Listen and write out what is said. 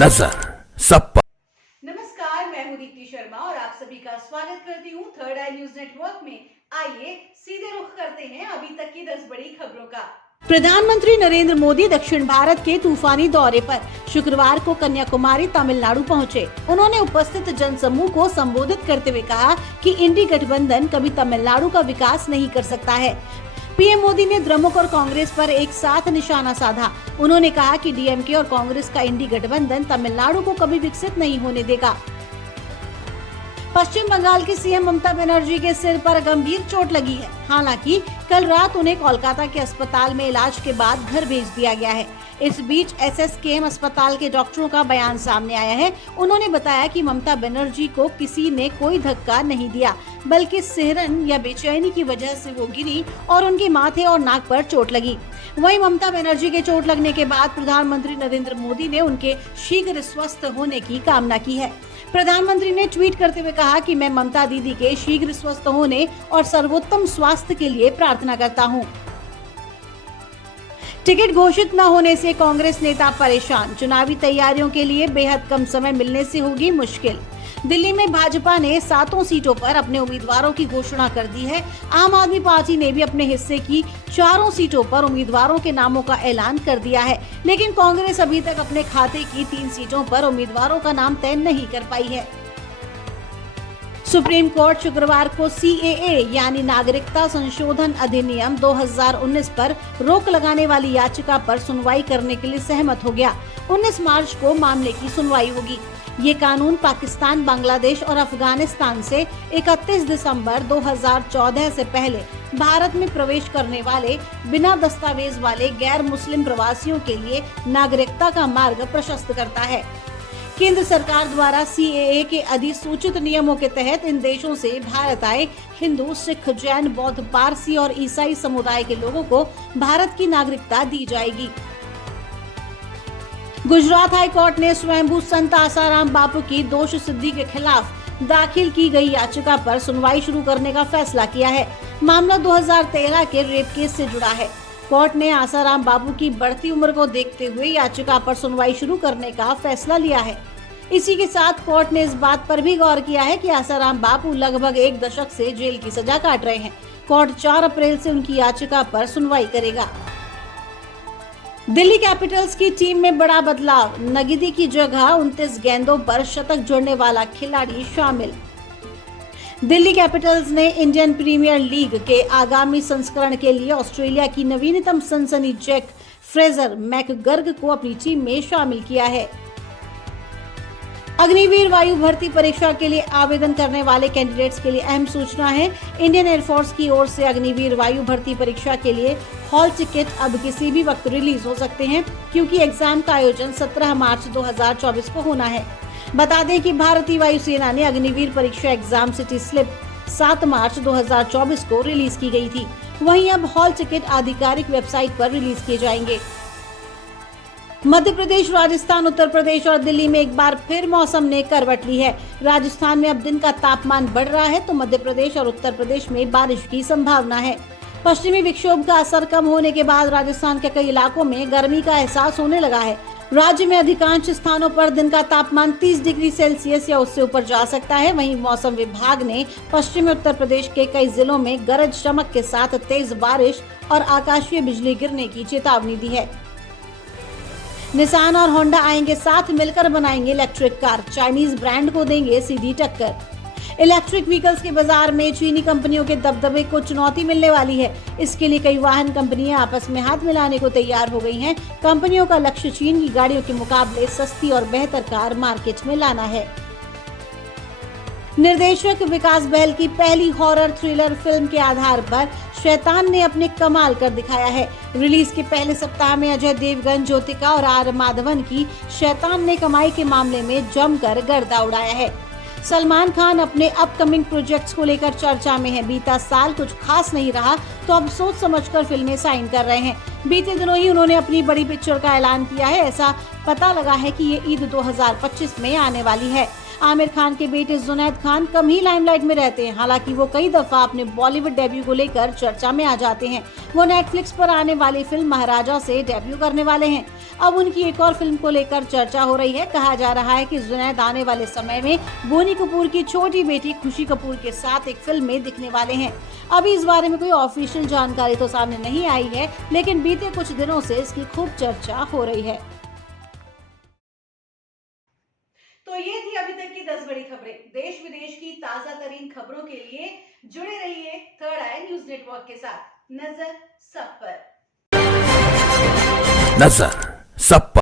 नजर सब पर। नमस्कार, मैं हूं दीप्ति शर्मा और आप सभी का स्वागत करती हूं थर्ड आई न्यूज नेटवर्क में। आइए सीधे रुख करते हैं अभी तक की 10 बड़ी खबरों का। प्रधानमंत्री नरेंद्र मोदी दक्षिण भारत के तूफानी दौरे पर शुक्रवार को कन्याकुमारी तमिलनाडु पहुंचे। उन्होंने उपस्थित जनसमूह को संबोधित करते हुए कहा कि इंडी गठबंधन कभी तमिलनाडु का विकास नहीं कर सकता है। पीएम मोदी ने द्रमुक और कांग्रेस पर एक साथ निशाना साधा। उन्होंने कहा कि डीएमके और कांग्रेस का इंडी गठबंधन तमिलनाडु को कभी विकसित नहीं होने देगा। पश्चिम बंगाल की सीएम ममता बनर्जी के सिर पर गंभीर चोट लगी है। हालांकि कल रात उन्हें कोलकाता के अस्पताल में इलाज के बाद घर भेज दिया गया है। इस बीच एसएसकेएम अस्पताल के डॉक्टरों का बयान सामने आया है। उन्होंने बताया कि ममता बनर्जी को किसी ने कोई धक्का नहीं दिया, बल्कि सिहरन या बेचैनी की वजह से वो गिरी और उनके माथे और नाक पर चोट लगी। वहीं ममता बनर्जी के चोट लगने के बाद प्रधानमंत्री नरेंद्र मोदी ने उनके शीघ्र स्वस्थ होने की कामना की है। प्रधानमंत्री ने ट्वीट करते हुए कहा कि मैं ममता दीदी के शीघ्र स्वस्थ होने और सर्वोत्तम स्वास्थ्य के लिए प्रार्थना करता हूं। टिकट घोषित न होने से कांग्रेस नेता परेशान। चुनावी तैयारियों के लिए बेहद कम समय मिलने से होगी मुश्किल। दिल्ली में भाजपा ने 7 सीटों पर अपने उम्मीदवारों की घोषणा कर दी है। आम आदमी पार्टी ने भी अपने हिस्से की 4 सीटों पर उम्मीदवारों के नामों का ऐलान कर दिया है, लेकिन कांग्रेस अभी तक अपने खाते की 3 सीटों पर उम्मीदवारों का नाम तय नहीं कर पाई है। सुप्रीम कोर्ट शुक्रवार को सीएए यानी नागरिकता संशोधन अधिनियम 2019 पर रोक लगाने वाली याचिका पर सुनवाई करने के लिए सहमत हो गया। 19 मार्च को मामले की सुनवाई होगी। ये कानून पाकिस्तान, बांग्लादेश और अफगानिस्तान से 31 दिसंबर 2014 से पहले भारत में प्रवेश करने वाले बिना दस्तावेज वाले गैर मुस्लिम प्रवासियों के लिए नागरिकता का मार्ग प्रशस्त करता है। केंद्र सरकार द्वारा सीएए के अधिसूचित नियमों के तहत इन देशों से भारत आए हिंदू, सिख, जैन, बौद्ध, पारसी और ईसाई समुदाय के लोगों को भारत की नागरिकता दी जाएगी। गुजरात हाई कोर्ट ने स्वयंभू संत आसाराम बापू की दोष सिद्धि के खिलाफ दाखिल की गई याचिका पर सुनवाई शुरू करने का फैसला किया है। मामला 2013 के रेप केस से जुड़ा है। कोर्ट ने आसाराम बापू की बढ़ती उम्र को देखते हुए याचिका पर सुनवाई शुरू करने का फैसला लिया है। इसी के साथ कोर्ट ने इस बात पर भी गौर किया है कि आसाराम बापू लगभग 1 दशक से जेल की सजा काट रहे हैं। कोर्ट 4 अप्रैल से उनकी याचिका पर सुनवाई करेगा। दिल्ली कैपिटल्स की टीम में बड़ा बदलाव। नगीदी की जगह 29 गेंदों पर शतक जोड़ने वाला खिलाड़ी शामिल। दिल्ली कैपिटल्स ने इंडियन प्रीमियर लीग के आगामी संस्करण के लिए ऑस्ट्रेलिया की नवीनतम सनसनीखेज फ्रेजर मैकगर्ग को अपनी टीम में शामिल किया है। अग्निवीर वायु भर्ती परीक्षा के लिए आवेदन करने वाले कैंडिडेट्स के लिए अहम सूचना है। इंडियन एयरफोर्स की ओर से अग्निवीर वायु भर्ती परीक्षा के लिए हॉल टिकट अब किसी भी वक्त रिलीज हो सकते हैं, क्योंकि एग्जाम का आयोजन 17 मार्च 2024 को होना है। बता दें कि भारतीय वायुसेना ने अग्निवीर परीक्षा एग्जाम सिटी स्लिप 7 मार्च 2024 को रिलीज की गई थी। वहीं अब हॉल टिकट आधिकारिक वेबसाइट पर रिलीज किए जाएंगे। मध्य प्रदेश, राजस्थान, उत्तर प्रदेश और दिल्ली में एक बार फिर मौसम ने करवट ली है। राजस्थान में अब दिन का तापमान बढ़ रहा है, तो मध्य प्रदेश और उत्तर प्रदेश में बारिश की संभावना है। पश्चिमी विक्षोभ का असर कम होने के बाद राजस्थान के कई इलाकों में गर्मी का एहसास होने लगा है। राज्य में अधिकांश स्थानों पर दिन का तापमान 30 डिग्री सेल्सियस या उससे ऊपर जा सकता है। वहीं मौसम विभाग ने पश्चिमी उत्तर प्रदेश के कई जिलों में गरज चमक के साथ तेज बारिश और आकाशीय बिजली गिरने की चेतावनी दी है। निसान और होंडा आएंगे साथ मिलकर बनाएंगे इलेक्ट्रिक कार। चाइनीज ब्रांड को देंगे सीधी टक्कर। इलेक्ट्रिक व्हीकल्स के बाजार में चीनी कंपनियों के दबदबे को चुनौती मिलने वाली है। इसके लिए कई वाहन कंपनियां आपस में हाथ मिलाने को तैयार हो गई हैं। कंपनियों का लक्ष्य चीन की गाड़ियों के मुकाबले सस्ती और बेहतर कार मार्केट में लाना है। निर्देशक विकास बहल की पहली हॉरर थ्रिलर फिल्म के आधार पर शैतान ने अपने कमाल कर दिखाया है। रिलीज के पहले सप्ताह में अजय देवगन, ज्योतिका और आर माधवन की शैतान ने कमाई के मामले में जमकर गर्दा उड़ाया है। सलमान खान अपने अपकमिंग प्रोजेक्ट्स को लेकर चर्चा में है। बीता साल कुछ खास नहीं रहा, तो अब सोच समझकर फिल्में साइन कर रहे हैं। बीते दिनों ही उन्होंने अपनी बड़ी पिक्चर का ऐलान किया है। ऐसा पता लगा है कि ये ईद 2025 में आने वाली है। आमिर खान के बेटे जुनैद खान कम ही लाइमलाइट में रहते हैं। हालांकि वो कई दफा अपने बॉलीवुड डेब्यू को लेकर चर्चा में आ जाते हैं। वो नेटफ्लिक्स पर आने वाली फिल्म महाराजा से डेब्यू करने वाले हैं। अब उनकी एक और फिल्म को लेकर चर्चा हो रही है। कहा जा रहा है कि जुनैद आने वाले समय में बोनी कपूर की छोटी बेटी खुशी कपूर के साथ एक फिल्म में दिखने वाले हैं। अभी इस बारे में कोई ऑफिशियल जानकारी तो सामने नहीं आई है, लेकिन बीते कुछ दिनों से इसकी खूब चर्चा हो रही है। तो ये थी अभी तक की 10 बड़ी खबरें। देश विदेश की ताजा तरीन खबरों के लिए जुड़े रहिए थर्ड आई न्यूज नेटवर्क के साथ। नजर सब पर।